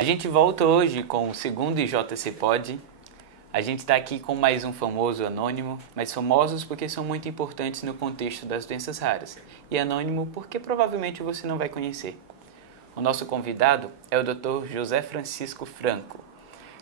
A gente volta hoje com o segundo IJC Pod. A gente está aqui com mais um famoso anônimo, mas famosos porque são muito importantes no contexto das doenças raras, e anônimo porque provavelmente você não vai conhecer. O nosso convidado é o Dr. José Francisco Franco,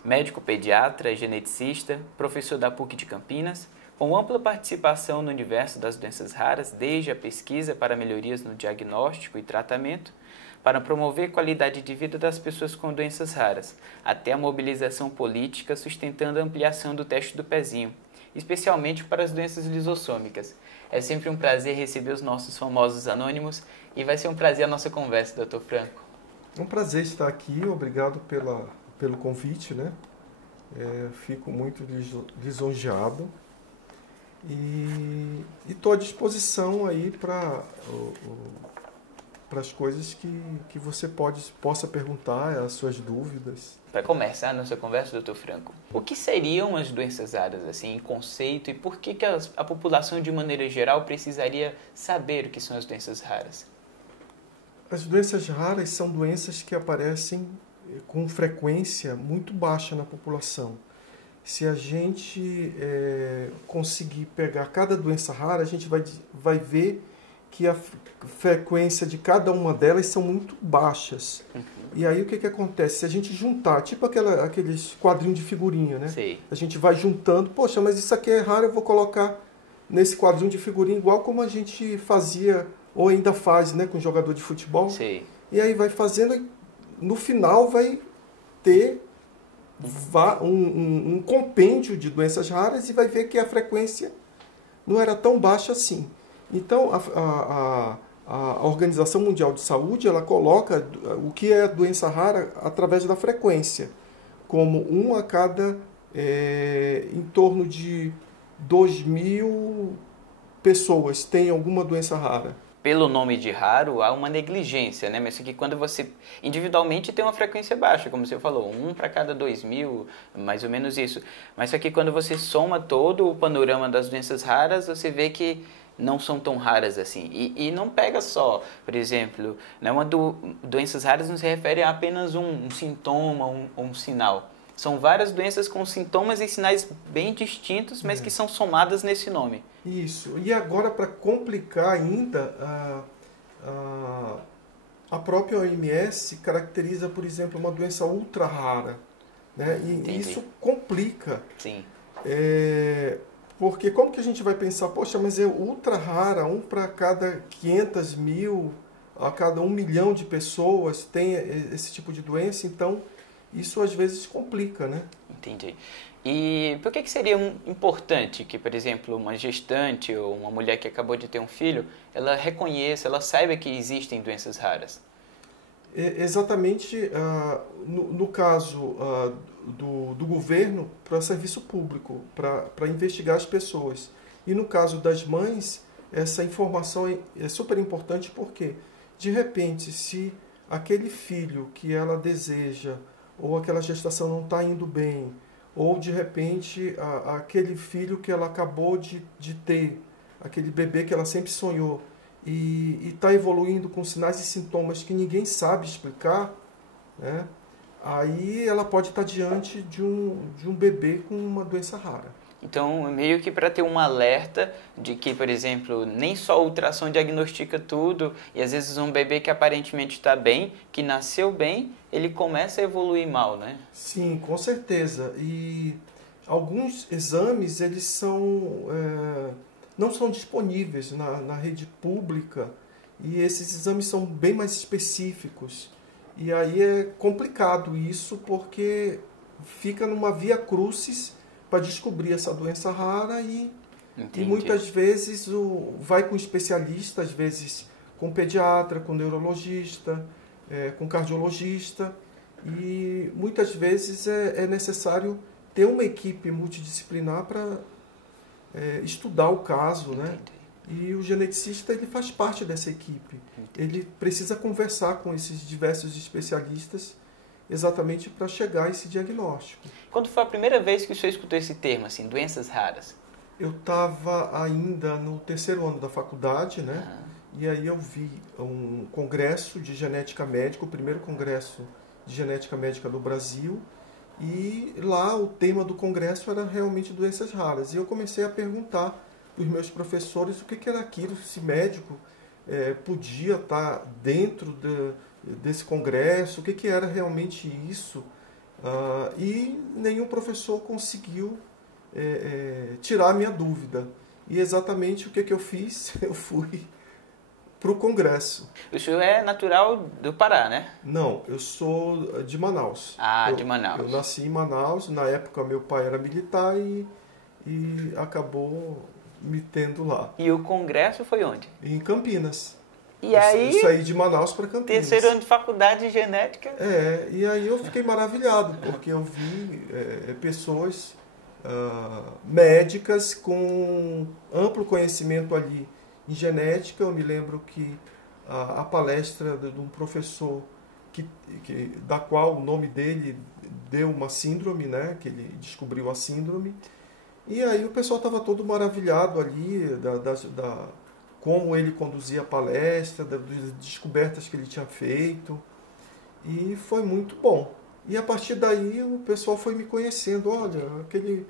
médico pediatra, geneticista, professor da PUC de Campinas, com ampla participação no universo das doenças raras, desde a pesquisa para melhorias no diagnóstico e tratamento, para promover qualidade de vida das pessoas com doenças raras, até a mobilização política sustentando a ampliação do teste do pezinho, especialmente para as doenças lisossômicas. É sempre um prazer receber os nossos famosos anônimos e vai ser um prazer a nossa conversa, Dr. Franco. É um prazer estar aqui, obrigado pelo convite, né? Fico muito lisonjeado e estou à disposição aí para as coisas que você possa perguntar, as suas dúvidas. Para começar a nossa conversa, Dr. Franco, o que seriam as doenças raras, assim, em conceito, e por que a população, de maneira geral, precisaria saber o que são as doenças raras? As doenças raras são doenças que aparecem com frequência muito baixa na população. Se a gente conseguir pegar cada doença rara, a gente vai ver que a frequência de cada uma delas são muito baixas. Uhum. E aí o que acontece? Se a gente juntar, tipo aqueles quadrinhos de figurinha, né? Sim. A gente vai juntando, poxa, mas isso aqui é raro, eu vou colocar nesse quadrinho de figurinha, igual como a gente fazia, ou ainda faz, né, com jogador de futebol. Sim. E aí vai fazendo, e no final vai ter um compêndio de doenças raras e vai ver que a frequência não era tão baixa assim. Então, a Organização Mundial de Saúde, ela coloca o que é doença rara através da frequência, como a cada, em torno de 2.000 pessoas tem alguma doença rara. Pelo nome de raro, há uma negligência, né? Mas isso aqui, quando você individualmente tem uma frequência baixa, como você falou, 1 para cada 2.000, mais ou menos isso. Mas isso aqui, quando você soma todo o panorama das doenças raras, você vê que não são tão raras assim. E não pega só, por exemplo, né, doenças raras não se refere a apenas um sintoma, um sinal. São várias doenças com sintomas e sinais bem distintos, mas que são somadas nesse nome. Isso. E agora, para complicar ainda, a própria OMS caracteriza, por exemplo, uma doença ultra rara. Né? E isso complica. Sim. Porque como que a gente vai pensar, poxa, mas é ultra rara, 1 para cada 500 mil, a cada 1 milhão de pessoas tem esse tipo de doença, então isso às vezes complica, né? Entendi. E por que seria importante que, por exemplo, uma gestante ou uma mulher que acabou de ter um filho, ela reconheça, ela saiba que existem doenças raras? Exatamente, no caso do governo, para serviço público, para investigar as pessoas. E no caso das mães, essa informação é super importante porque, de repente, se aquele filho que ela deseja ou aquela gestação não está indo bem, ou de repente aquele filho que ela acabou de ter, aquele bebê que ela sempre sonhou, e está evoluindo com sinais e sintomas que ninguém sabe explicar, né? Aí ela pode estar diante de um bebê com uma doença rara. Então, meio que para ter um alerta de que, por exemplo, nem só a ultrassom diagnostica tudo, e às vezes um bebê que aparentemente está bem, que nasceu bem, ele começa a evoluir mal, né? Sim, com certeza. E alguns exames, eles não são disponíveis na rede pública, e esses exames são bem mais específicos. E aí é complicado isso, porque fica numa via crucis para descobrir essa doença rara e muitas vezes vai com especialista, às vezes com pediatra, com neurologista, com cardiologista, e muitas vezes é necessário ter uma equipe multidisciplinar para estudar o caso, né? E o geneticista, ele faz parte dessa equipe. Ele precisa conversar com esses diversos especialistas exatamente para chegar a esse diagnóstico. Quando foi a primeira vez que o senhor escutou esse termo, assim, doenças raras? Eu estava ainda no 3º ano da faculdade, né? Uhum. E aí eu vi um congresso de genética médica, o primeiro congresso de Genética Médica do Brasil, e lá o tema do congresso era realmente doenças raras. E eu comecei a perguntar para os meus professores o que era aquilo, se médico podia estar dentro desse congresso, o que era realmente isso. E nenhum professor conseguiu tirar a minha dúvida. E exatamente o que eu fiz? Eu fui para o congresso. O senhor é natural do Pará, né? Não, eu sou de Manaus. De Manaus. Eu nasci em Manaus, na época meu pai era militar e acabou me tendo lá. E o congresso foi onde? Em Campinas. E aí, eu saí de Manaus para Campinas. Terceiro ano de faculdade de genética. E aí eu fiquei maravilhado, porque eu vi pessoas médicas com amplo conhecimento ali em genética. Eu me lembro que a palestra de um professor da qual o nome dele deu uma síndrome, né, que ele descobriu a síndrome. E aí o pessoal estava todo maravilhado ali como ele conduzia a palestra, das descobertas que ele tinha feito. E foi muito bom. E a partir daí o pessoal foi me conhecendo. Olha, aquele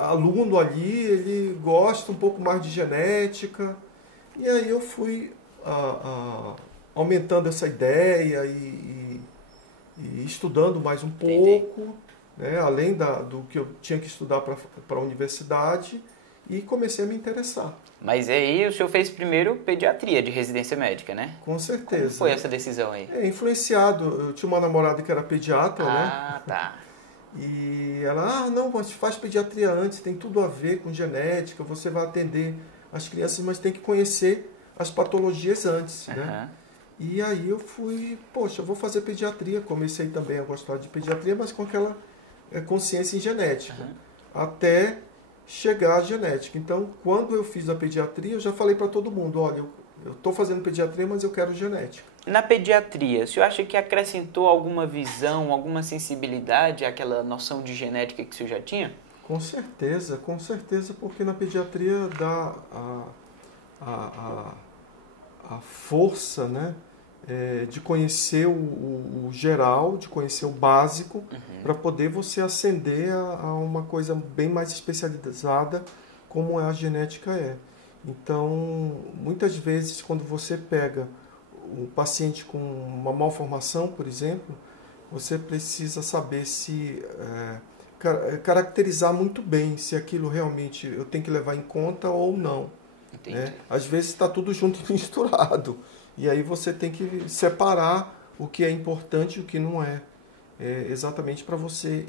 aluno ali, ele gosta um pouco mais de genética. E aí eu fui aumentando essa ideia e estudando mais um pouco, né, além do que eu tinha que estudar para a universidade, e comecei a me interessar. Mas aí o senhor fez primeiro pediatria de residência médica, né? Com certeza. Como foi essa decisão aí? Influenciado. Eu tinha uma namorada que era pediatra, né? Tá. E ela, não, mas faz pediatria antes, tem tudo a ver com genética, você vai atender as crianças, mas tem que conhecer as patologias antes, né? E aí eu fui, poxa, eu vou fazer pediatria. Comecei também a gostar de pediatria, mas com aquela consciência em genética. Até chegar à genética. Então, quando eu fiz a pediatria, eu já falei para todo mundo, olha, eu estou fazendo pediatria, mas eu quero genética. Na pediatria, o senhor acha que acrescentou alguma visão, alguma sensibilidade àquela noção de genética que o senhor já tinha? Com certeza, porque na pediatria dá a força, né, de conhecer o geral, de conhecer o básico, para poder você ascender a uma coisa bem mais especializada, como a genética é. Então, muitas vezes, quando você pega um paciente com uma malformação, por exemplo, você precisa saber se caracterizar muito bem se aquilo realmente eu tenho que levar em conta ou não. Né? Às vezes está tudo junto e misturado. E aí você tem que separar o que é importante e o que não é. Exatamente para você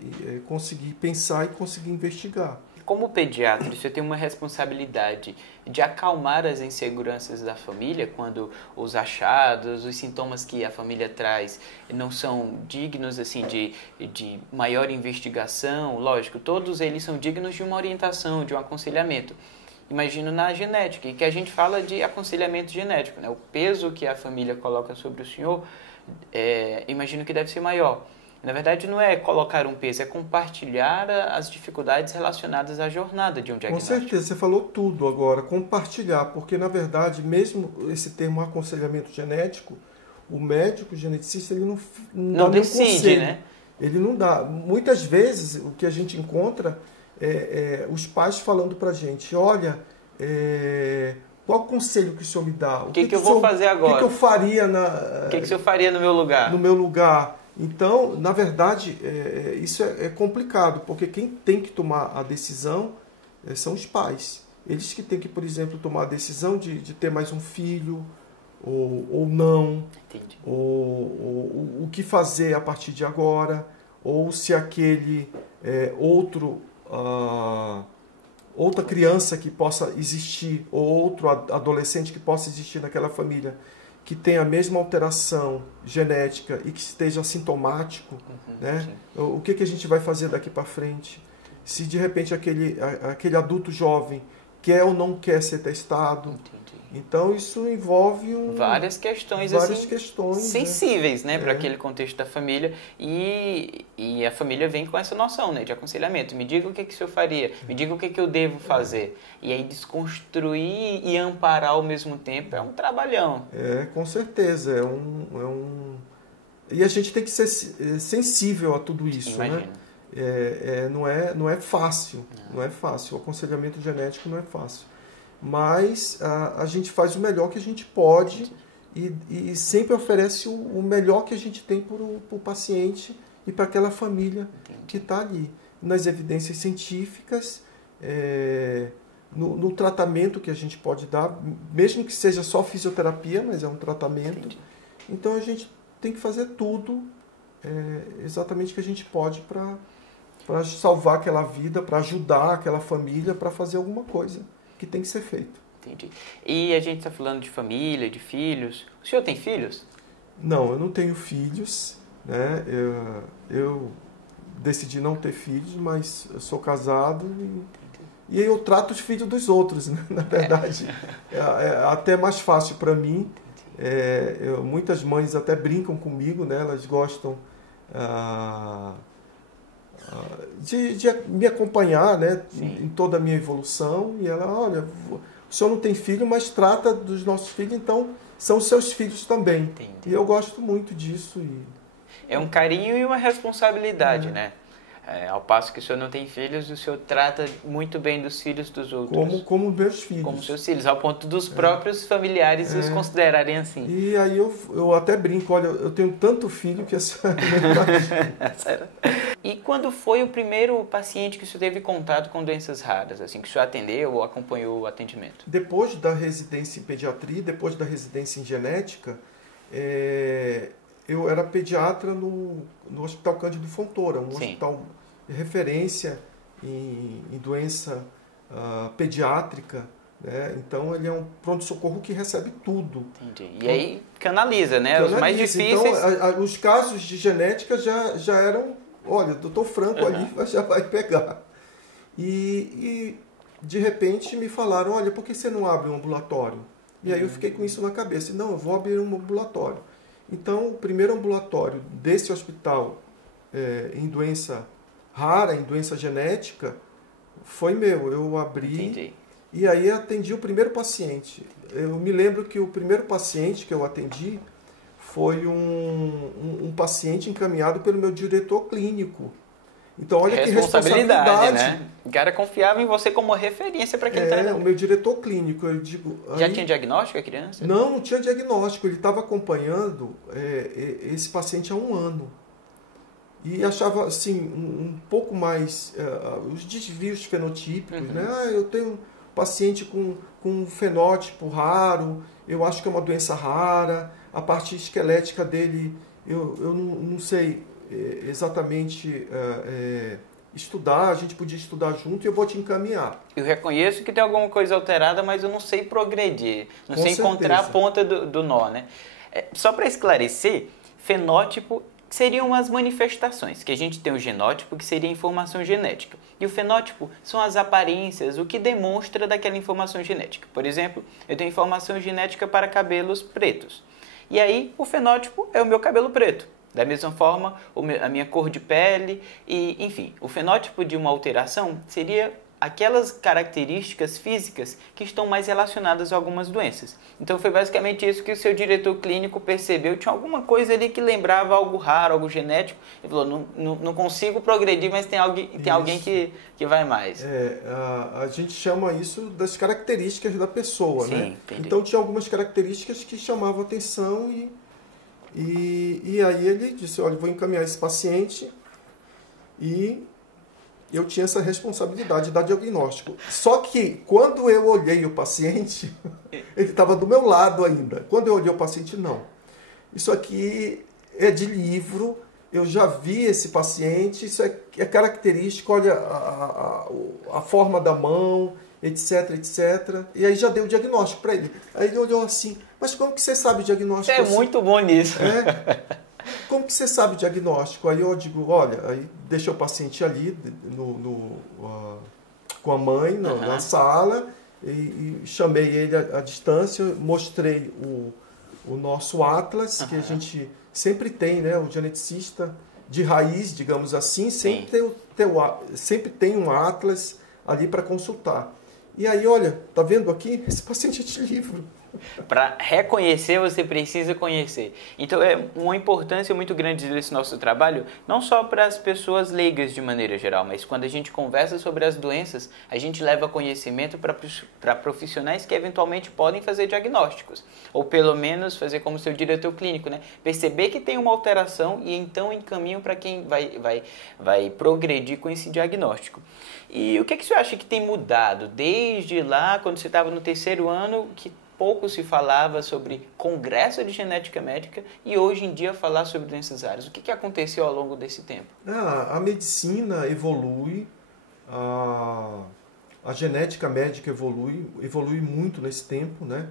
conseguir pensar e conseguir investigar. Como pediatra, você tem uma responsabilidade de acalmar as inseguranças da família quando os achados, os sintomas que a família traz não são dignos assim de maior investigação. Lógico, todos eles são dignos de uma orientação, de um aconselhamento. Imagino na genética, e que a gente fala de aconselhamento genético, né? O peso que a família coloca sobre o senhor, imagino que deve ser maior. Na verdade, não é colocar um peso, é compartilhar as dificuldades relacionadas à jornada de um diagnóstico. Com certeza, você falou tudo agora, compartilhar, porque na verdade, mesmo esse termo aconselhamento genético, o médico geneticista ele não decide, conselho, né? Ele não dá. Muitas vezes o que a gente encontra os pais falando pra gente, olha, qual o conselho que o senhor me dá? O que eu vou fazer agora? O que eu faria o que o senhor faria no meu lugar? No meu lugar. Então, na verdade, isso é complicado, porque quem tem que tomar a decisão são os pais. Eles que têm que, por exemplo, tomar a decisão de ter mais um filho, ou não. Entendi. Ou o que fazer a partir de agora, ou se aquele outra criança que possa existir, ou outro adolescente que possa existir naquela família, que tenha a mesma alteração genética e que esteja sintomático, né? O que a gente vai fazer daqui para frente? Se de repente aquele adulto jovem quer ou não quer ser testado. Entendi. Então isso envolve várias questões sensíveis, né, para aquele contexto da família, e a família vem com essa noção, né, de aconselhamento. Me diga o que o senhor faria, me diga o que eu devo fazer. E aí desconstruir e amparar ao mesmo tempo é um trabalhão. Com certeza, E a gente tem que ser sensível a tudo isso, Imagino. né? Não é fácil, não é fácil. O aconselhamento genético não é fácil. Mas a gente faz o melhor que a gente pode e sempre oferece o melhor que a gente tem para o paciente e para aquela família que está ali. Nas evidências científicas, no tratamento que a gente pode dar, mesmo que seja só fisioterapia, mas é um tratamento. Entendi. Então a gente tem que fazer tudo exatamente o que a gente pode para salvar aquela vida, para ajudar aquela família, para fazer alguma coisa que tem que ser feito. Entendi. E a gente está falando de família, de filhos. O senhor tem filhos? Não, eu não tenho filhos, né? Eu decidi não ter filhos, mas eu sou casado e eu trato os filhos dos outros, né? Na verdade. É até mais fácil para mim. Muitas mães até brincam comigo, né? Elas gostam de me acompanhar, né? Em toda a minha evolução. E ela, olha, o senhor não tem filho, mas trata dos nossos filhos, então são seus filhos também. Entendi. E eu gosto muito disso. É um carinho e uma responsabilidade, né? Ao passo que o senhor não tem filhos, o senhor trata muito bem dos filhos dos outros. Como meus filhos. Como seus filhos, ao ponto dos próprios familiares os considerarem assim. E aí eu até brinco, olha, eu tenho tanto filho que essa Sério? E quando foi o primeiro paciente que o senhor teve contato com doenças raras, assim, que o senhor atendeu ou acompanhou o atendimento? Depois da residência em pediatria, depois da residência em genética, eu era pediatra no Hospital Cândido Fontoura, um hospital de referência em doença pediátrica, né? Então ele é um pronto-socorro que recebe tudo. Entendi. E aí canaliza, né? Os mais difíceis. Então, os casos de genética já eram, olha, o doutor Franco ali já vai pegar. E de repente me falaram, olha, por que você não abre um ambulatório? E aí eu fiquei com isso na cabeça. Não, eu vou abrir um ambulatório. Então, o primeiro ambulatório desse hospital em doença rara, em doença genética, foi meu. Eu abri. Entendi. E aí atendi o primeiro paciente. Eu me lembro que o primeiro paciente que eu atendi foi um paciente encaminhado pelo meu diretor clínico. Então, olha que responsabilidade, né? O cara confiava em você como referência para aquele treinamento. O meu diretor clínico, eu digo... Já tinha diagnóstico a criança? Não tinha diagnóstico. Ele estava acompanhando esse paciente há 1 ano. E achava, assim, um pouco mais... os desvios fenotípicos, né? Eu tenho um paciente com um fenótipo raro, eu acho que é uma doença rara, a parte esquelética dele, eu não sei... exatamente estudar, a gente podia estudar junto e eu vou te encaminhar. Eu reconheço que tem alguma coisa alterada, mas eu não sei progredir, não sei encontrar a ponta do nó, né? Só para esclarecer, fenótipo seriam as manifestações, que a gente tem o genótipo, que seria a informação genética. E o fenótipo são as aparências, o que demonstra daquela informação genética. Por exemplo, eu tenho informação genética para cabelos pretos. E aí, o fenótipo é o meu cabelo preto. Da mesma forma, a minha cor de pele e, enfim, o fenótipo de uma alteração seria aquelas características físicas que estão mais relacionadas a algumas doenças. Então foi basicamente isso que o seu diretor clínico percebeu. Tinha alguma coisa ali que lembrava algo raro, algo genético. Ele falou, não consigo progredir, mas tem alguém que vai mais. A gente chama isso das características da pessoa, Sim, né? Entendi. Então tinha algumas características que chamavam atenção e aí ele disse, olha, vou encaminhar esse paciente e eu tinha essa responsabilidade de dar diagnóstico. Só que quando eu olhei o paciente, ele estava do meu lado ainda. Quando eu olhei o paciente, não. Isso aqui é de livro, eu já vi esse paciente, isso é característico, olha a forma da mão, etc, etc. E aí já dei o diagnóstico para ele. Aí ele olhou assim, mas como que você sabe o diagnóstico? Você é assim? muito bom nisso. Como que você sabe o diagnóstico? Aí eu digo, olha, aí deixei o paciente ali com a mãe na sala e chamei ele à distância, mostrei o nosso atlas, que a gente sempre tem, né? O geneticista de raiz, digamos assim, sempre tem um atlas ali para consultar. E aí, olha, tá vendo aqui? Esse paciente é de livro. Para reconhecer, você precisa conhecer. Então, é uma importância muito grande desse nosso trabalho, não só para as pessoas leigas de maneira geral, mas quando a gente conversa sobre as doenças, a gente leva conhecimento para profissionais que eventualmente podem fazer diagnósticos, ou pelo menos fazer como seu diretor clínico, né? Perceber que tem uma alteração e então encaminham para quem vai progredir com esse diagnóstico. E o que você acha que tem mudado desde lá, quando você estava no terceiro ano, que pouco se falava sobre congresso de genética médica e hoje em dia falar sobre doenças raras? O que aconteceu ao longo desse tempo? A medicina evolui, a genética médica evolui muito nesse tempo, né?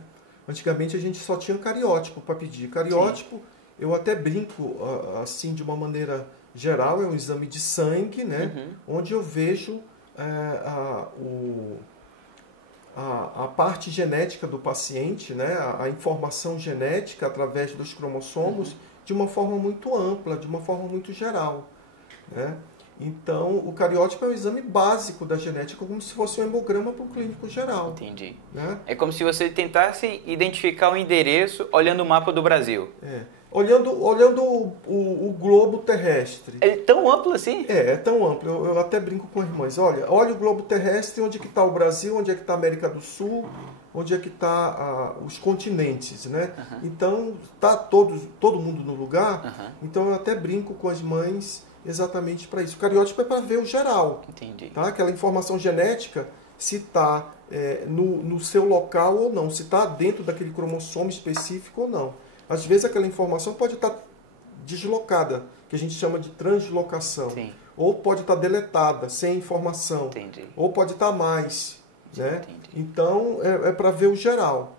Antigamente a gente só tinha cariótipo para pedir. Cariótipo, sim, eu até brinco assim de uma maneira geral, é um exame de sangue, né? Onde eu vejo a parte genética do paciente, né? A informação genética através dos cromossomos de uma forma muito ampla, de uma forma muito geral, né? Então, o cariótipo é um exame básico da genética, como se fosse um hemograma para o clínico geral. Entendi. Né? É como se você tentasse identificar o endereço olhando o mapa do Brasil. Olhando o globo terrestre. É tão amplo assim? É tão amplo. Eu até brinco com as irmãs. Olha o globo terrestre, onde é que está o Brasil, onde é que está a América do Sul, onde é que está os continentes, né? Então, está todo mundo no lugar. Então, eu até brinco com as mães exatamente para isso. O cariótipo é para ver o geral. Entendi. Tá? Aquela informação genética, se está no seu local ou não, se está dentro daquele cromossomo específico ou não. Às vezes aquela informação pode estar deslocada, que a gente chama de translocação. Sim. Ou pode estar deletada, sem informação. Entendi. Ou pode estar mais. Sim, né? Entendi. Então, é para ver o geral.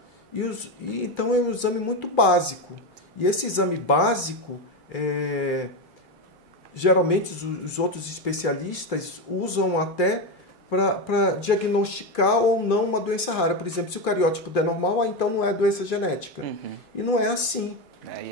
Então, é um exame muito básico. E esse exame básico, geralmente os outros especialistas usam até para diagnosticar ou não uma doença rara. Por exemplo, se o cariótipo der normal, então não é doença genética. E não é assim.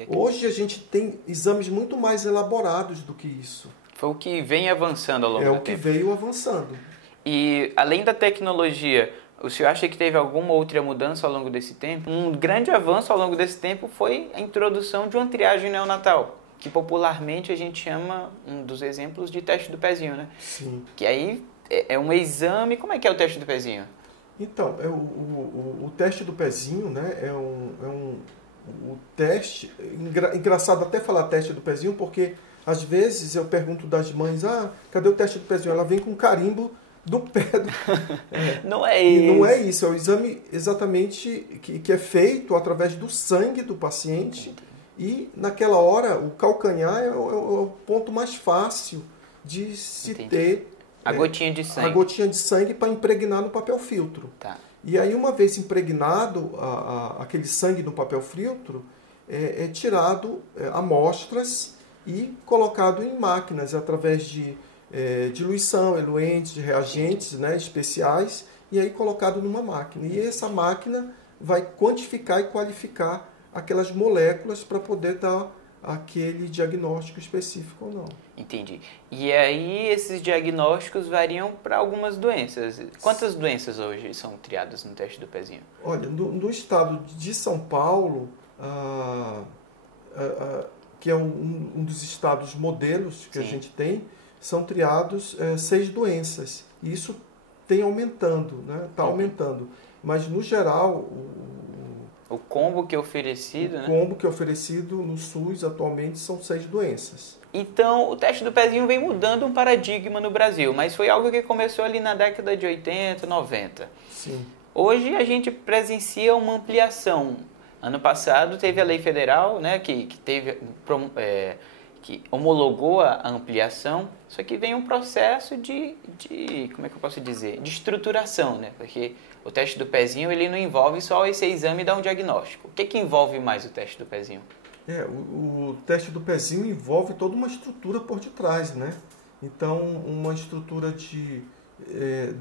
Hoje a gente tem exames muito mais elaborados do que isso. Foi o que vem avançando ao longo do tempo. É o que veio avançando. E além da tecnologia, o senhor acha que teve alguma outra mudança ao longo desse tempo? Um grande avanço ao longo desse tempo foi a introdução de uma triagem neonatal, que popularmente a gente chama, um dos exemplos, de teste do pezinho, né? Sim. Que aí é um exame. Como é que é o teste do pezinho? Então, o teste do pezinho, né, o teste... Engraçado até falar teste do pezinho, porque às vezes eu pergunto das mães, cadê o teste do pezinho? Ela vem com carimbo do pé. Não é isso. E não é isso, é o exame exatamente que é feito através do sangue do paciente. Entendi. E naquela hora o calcanhar é o ponto mais fácil de se Entendi. ter a gotinha de sangue. A gotinha de sangue para impregnar no papel filtro. Tá. E aí, uma vez impregnado aquele sangue no papel filtro, é tirado amostras e colocado em máquinas através de diluição, eluentes, de reagentes, né, especiais, e aí colocado numa máquina. E essa máquina vai quantificar e qualificar aquelas moléculas para poder dar aquele diagnóstico específico ou não. Entendi. E aí esses diagnósticos variam para algumas doenças. Quantas doenças hoje são triadas no teste do pezinho? Olha, no estado de São Paulo, que é um dos estados modelos que Sim. a gente tem, são triados 6 doenças. E isso tem aumentando, né? Está aumentando. Mas, no geral, o combo que é oferecido, O combo que é oferecido no SUS atualmente são 6 doenças. Então, o teste do pezinho vem mudando um paradigma no Brasil, mas foi algo que começou ali na década de 80, 90. Sim. Hoje a gente presencia uma ampliação. Ano passado teve a lei federal, né, que homologou a ampliação, só que vem um processo de como é que eu posso dizer, de estruturação, né, porque o teste do pezinho ele não envolve só esse exame e dar um diagnóstico. O que envolve mais o teste do pezinho? O teste do pezinho envolve toda uma estrutura por detrás, né? Então, uma estrutura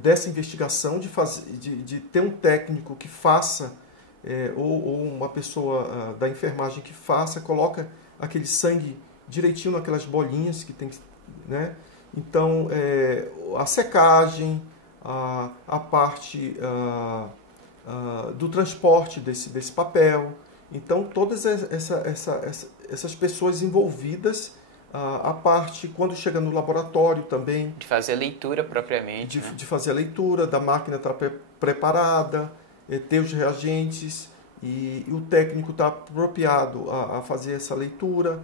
dessa investigação, de ter um técnico que faça, ou uma pessoa da enfermagem que faça, coloca aquele sangue direitinho naquelas bolinhas que tem, né? Então, a secagem, a parte do transporte desse papel. Então, todas essas pessoas envolvidas, a parte, quando chega no laboratório também... De fazer a leitura propriamente. De fazer a leitura, da máquina estar preparada, ter os reagentes, e o técnico está apropriado a fazer essa leitura.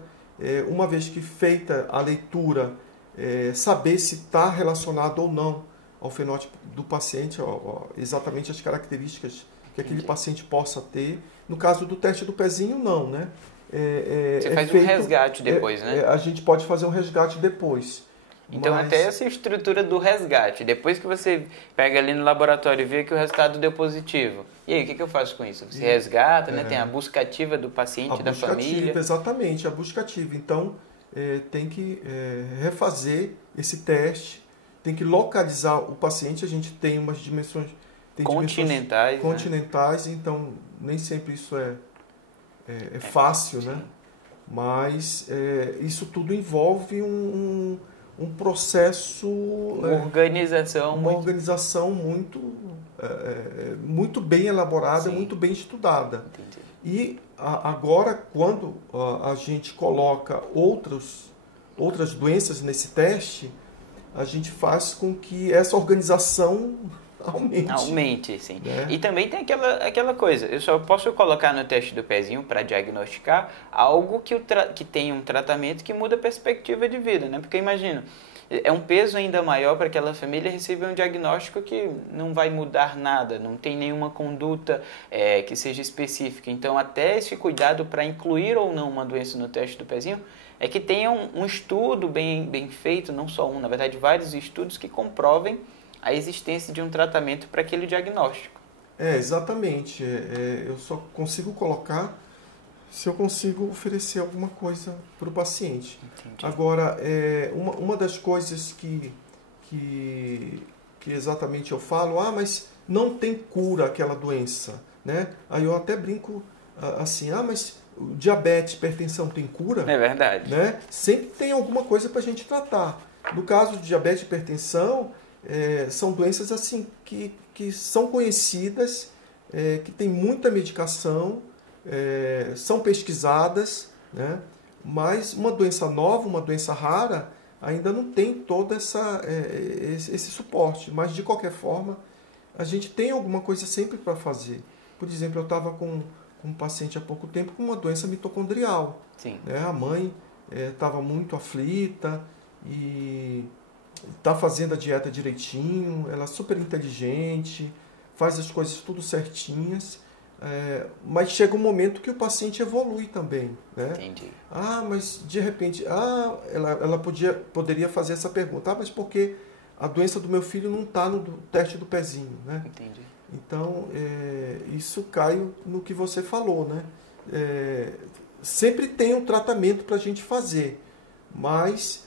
Uma vez que feita a leitura, saber se está relacionado ou não ao fenótipo do paciente, exatamente as características que aquele paciente possa ter. No caso do teste do pezinho, não, né? Você faz um resgate depois, né? A gente pode fazer um resgate depois. Então, até essa estrutura do resgate, depois que você pega ali no laboratório e vê que o resultado deu positivo, e aí, o que eu faço com isso? Você resgata, né? Tem a busca ativa do paciente, da família. Exatamente, a busca ativa. Então, tem que refazer esse teste, tem que localizar o paciente. A gente tem umas dimensões... Continentais, continentais, né? Então, nem sempre isso é fácil, né? Mas isso tudo envolve um processo... Uma organização muito bem elaborada, muito bem estudada. Entendi. E agora, quando a gente coloca outras doenças nesse teste, a gente faz com que essa organização aumente, sim. E também tem aquela coisa, eu só posso colocar no teste do pezinho para diagnosticar algo que tem um tratamento que muda a perspectiva de vida, né? Porque imagina, é um peso ainda maior para aquela família receber um diagnóstico que não vai mudar nada, não tem nenhuma conduta que seja específica. Então, até esse cuidado para incluir ou não uma doença no teste do pezinho é que tenha um estudo bem feito, não só um, na verdade, vários estudos que comprovem a existência de um tratamento para aquele diagnóstico. Exatamente. Eu só consigo colocar se eu consigo oferecer alguma coisa para o paciente. Entendi. Agora, uma das coisas que exatamente eu falo, mas não tem cura aquela doença, né? Aí eu até brinco assim, mas diabetes, hipertensão tem cura? É verdade. Né? Sempre tem alguma coisa para a gente tratar. No caso de diabetes e hipertensão, são doenças assim que são conhecidas, que tem muita medicação, são pesquisadas, né? Mas uma doença nova, uma doença rara, ainda não tem todo esse suporte. Mas, de qualquer forma, a gente tem alguma coisa sempre para fazer. Por exemplo, eu estava com um paciente há pouco tempo com uma doença mitocondrial. Sim. Né? A mãe estava muito aflita e está fazendo a dieta direitinho, ela é super inteligente, faz as coisas tudo certinhas, mas chega um momento que o paciente evolui também. Né? Entendi. Mas de repente, ela poderia fazer essa pergunta, mas por que a doença do meu filho não está no teste do pezinho? Né? Entendi. Então, isso cai no que você falou, né? Sempre tem um tratamento para a gente fazer, mas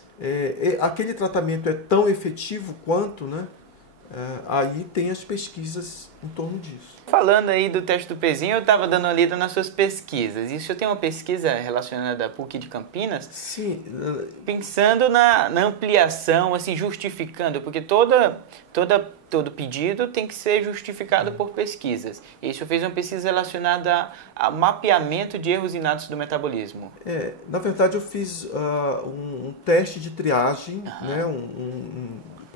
aquele tratamento é tão efetivo quanto, né? Aí tem as pesquisas em torno disso. Falando aí do teste do pezinho, eu estava dando uma lida nas suas pesquisas. E o senhor tem uma pesquisa relacionada à PUC de Campinas? Sim. Pensando na ampliação, assim, justificando, porque todo pedido tem que ser justificado por pesquisas. E o senhor fez uma pesquisa relacionada ao mapeamento de erros inatos do metabolismo. Na verdade, eu fiz um teste de triagem, né?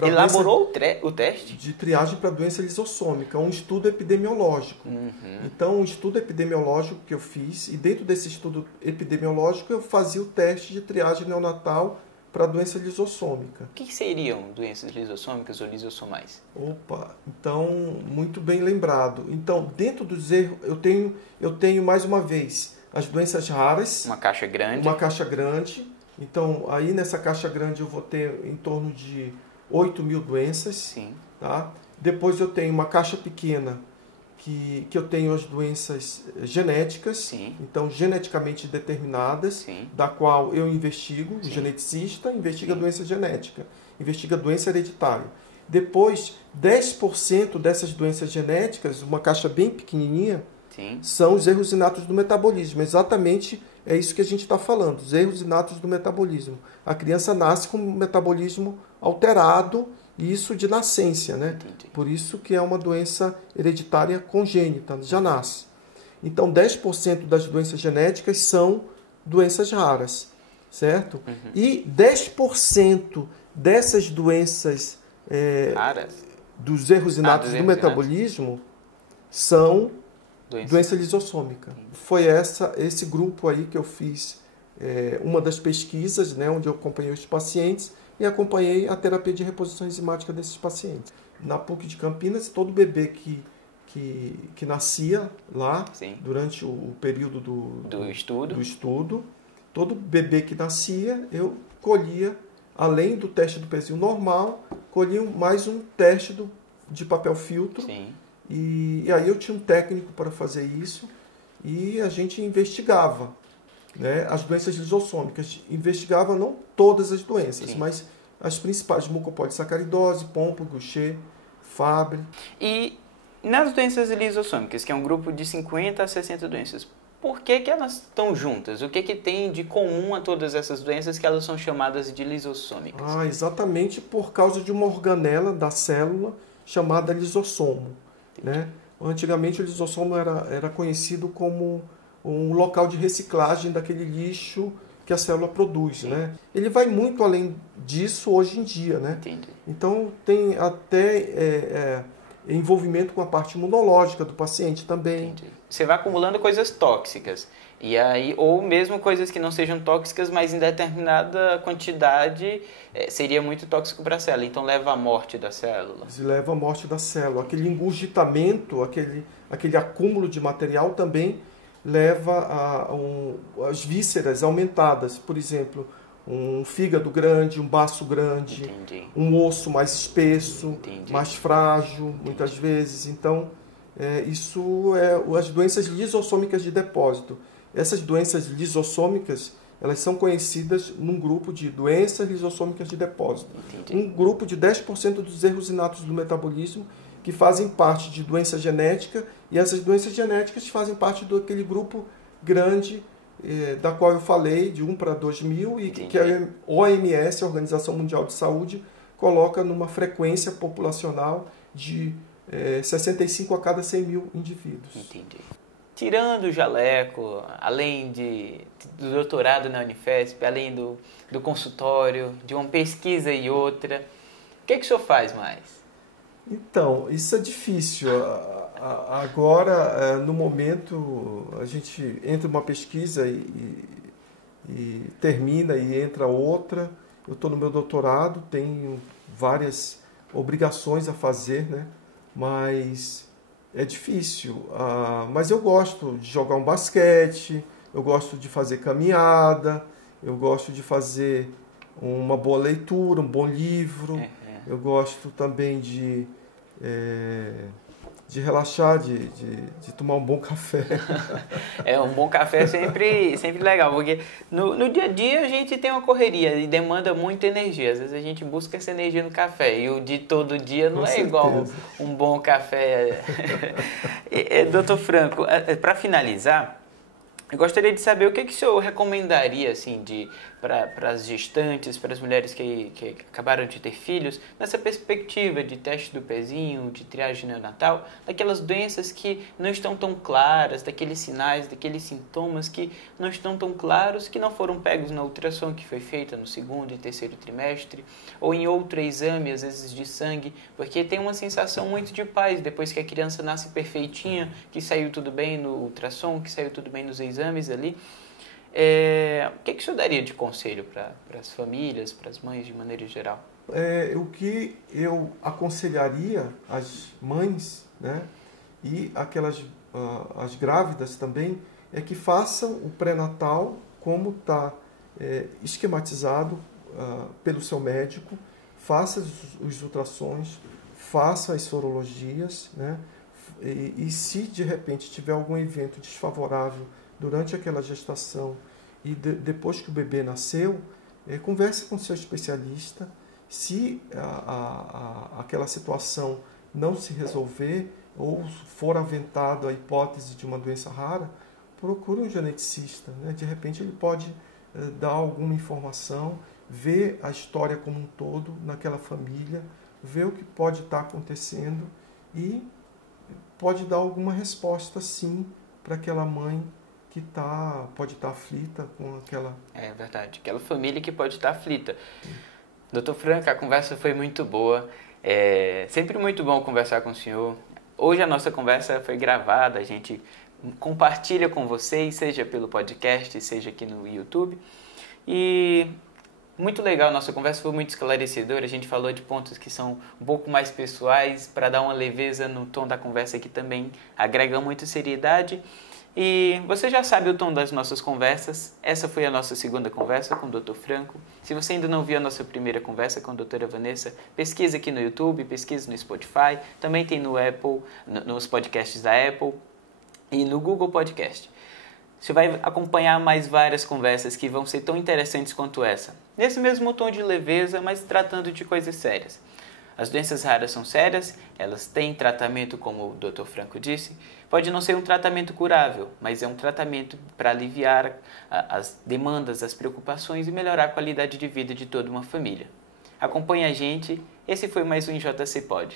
Elaborou o teste? De triagem para doença lisossômica, um estudo epidemiológico. Uhum. Então, um estudo epidemiológico que eu fiz, e dentro desse estudo epidemiológico eu fazia o teste de triagem neonatal para doença lisossômica. O que seriam doenças lisossômicas ou lisossomais? Então, muito bem lembrado. Então, dentro dos erros, eu tenho mais uma vez as doenças raras. Uma caixa grande. Então, aí nessa caixa grande eu vou ter em torno de 8.000 doenças. Sim. Tá? Depois eu tenho uma caixa pequena que eu tenho as doenças genéticas. Sim. Então geneticamente determinadas. Sim. Da qual eu investigo. Sim. O geneticista investiga Sim. doença genética, investiga doença hereditária. Depois 10% dessas doenças genéticas, uma caixa bem pequenininha, Sim. são os erros inatos do metabolismo. Exatamente é isso que a gente está falando, os erros inatos do metabolismo. A criança nasce com um metabolismo alterado e isso de nascença, né? Entendi. Por isso que é uma doença hereditária congênita, já nasce. Então, 10% das doenças genéticas são doenças raras, certo? E 10% dessas doenças Raras? dos erros inatos dos do erros metabolismo são Doença. doença lisossômica. Foi esse grupo aí que eu fiz uma das pesquisas, né, onde eu acompanhei os pacientes e acompanhei a terapia de reposição enzimática desses pacientes. Na PUC de Campinas, todo bebê que nascia lá, Sim. durante o período Do estudo, todo bebê que nascia, eu colhia, além do teste do pezinho normal, colhia mais um teste de papel filtro. Sim. E aí eu tinha um técnico para fazer isso e a gente investigava, né, as doenças lisossômicas. Investigava não todas as doenças, Sim. mas as principais: mucopolisacaridose, pompo, Gaucher, Fabry. E nas doenças lisossômicas, que é um grupo de 50 a 60 doenças, por que elas estão juntas? O que tem de comum a todas essas doenças que elas são chamadas de lisossômicas? Exatamente por causa de uma organela da célula chamada lisossomo, né? Antigamente o lisossomo era conhecido como um local de reciclagem daquele lixo que a célula produz, né? Ele vai muito além disso hoje em dia, né? Entendi. Então tem até envolvimento com a parte imunológica do paciente também. Entendi. Você vai acumulando coisas tóxicas. E aí, ou mesmo coisas que não sejam tóxicas, mas em determinada quantidade seria muito tóxico para a célula. Então leva à morte da célula. Leva à morte da célula. Aquele engurgitamento, aquele acúmulo de material também leva as vísceras aumentadas. Por exemplo, um fígado grande, um baço grande, Entendi. um osso mais espesso, Entendi. mais frágil, muitas vezes. Então, isso as doenças lisossômicas de depósito. Essas doenças lisossômicas, elas são conhecidas num grupo de doenças lisossômicas de depósito. Entendi. Um grupo de 10% dos erros inatos do metabolismo que fazem parte de doença genética, e essas doenças genéticas fazem parte daquele grupo grande da qual eu falei, de 1 para 2.000, e que a OMS, a Organização Mundial de Saúde, coloca numa frequência populacional de 65 a cada 100 mil indivíduos. Entendi. Tirando o jaleco, além do doutorado na Unifesp, além do consultório, de uma pesquisa e outra, o que o senhor faz mais? Então, isso é difícil. Agora, no momento, a gente entra uma pesquisa e termina e entra outra. Eu estou no meu doutorado, tenho várias obrigações a fazer, né? Mas é difícil. Mas eu gosto de jogar um basquete, eu gosto de fazer caminhada, eu gosto de fazer uma boa leitura, um bom livro. Eu gosto também de relaxar, de tomar um bom café. Um bom café é sempre legal, porque no dia a dia a gente tem uma correria e demanda muita energia. Às vezes a gente busca essa energia no café e o de todo dia não é igual um bom café. Doutor Franco, para finalizar, eu gostaria de saber o que o senhor recomendaria assim, para as gestantes, para as mulheres que acabaram de ter filhos, nessa perspectiva de teste do pezinho, de triagem neonatal, daquelas doenças que não estão tão claras, daqueles sinais, daqueles sintomas que não estão tão claros, que não foram pegos na ultrassom que foi feita no 2º e 3º trimestre, ou em outro exame, às vezes de sangue, porque tem uma sensação muito de paz, depois que a criança nasce perfeitinha, que saiu tudo bem no ultrassom, que saiu tudo bem nos exames ali. O que o senhor daria de conselho para as famílias, para as mães de maneira geral? O que eu aconselharia às mães, né, e as grávidas também, é que façam o pré-natal como está esquematizado pelo seu médico, faça os ultrassons, faça as sorologias, né, e se de repente tiver algum evento desfavorável durante aquela gestação e depois que o bebê nasceu, converse com seu especialista. Se aquela situação não se resolver ou for aventado a hipótese de uma doença rara, procure um geneticista, né? De repente ele pode dar alguma informação, ver a história como um todo naquela família, ver o que pode estar acontecendo e pode dar alguma resposta, sim, para aquela mãe que pode estar aflita com aquela... É verdade, aquela família que pode estar aflita. Dr. Franco, a conversa foi muito boa. É sempre muito bom conversar com o senhor. Hoje a nossa conversa foi gravada, a gente compartilha com vocês, seja pelo podcast, seja aqui no YouTube. E muito legal, nossa conversa foi muito esclarecedora, a gente falou de pontos que são um pouco mais pessoais, para dar uma leveza no tom da conversa que também agrega muita seriedade. E você já sabe o tom das nossas conversas. Essa foi a nossa segunda conversa com o Dr. Franco. Se você ainda não viu a nossa primeira conversa com a doutora Vanessa, pesquisa aqui no YouTube, pesquisa no Spotify, também tem no Apple, nos podcasts da Apple e no Google Podcast. Você vai acompanhar mais várias conversas que vão ser tão interessantes quanto essa. Nesse mesmo tom de leveza, mas tratando de coisas sérias. As doenças raras são sérias, elas têm tratamento, como o Dr. Franco disse. Pode não ser um tratamento curável, mas é um tratamento para aliviar as demandas, as preocupações e melhorar a qualidade de vida de toda uma família. Acompanhe a gente, esse foi mais um JC Pod.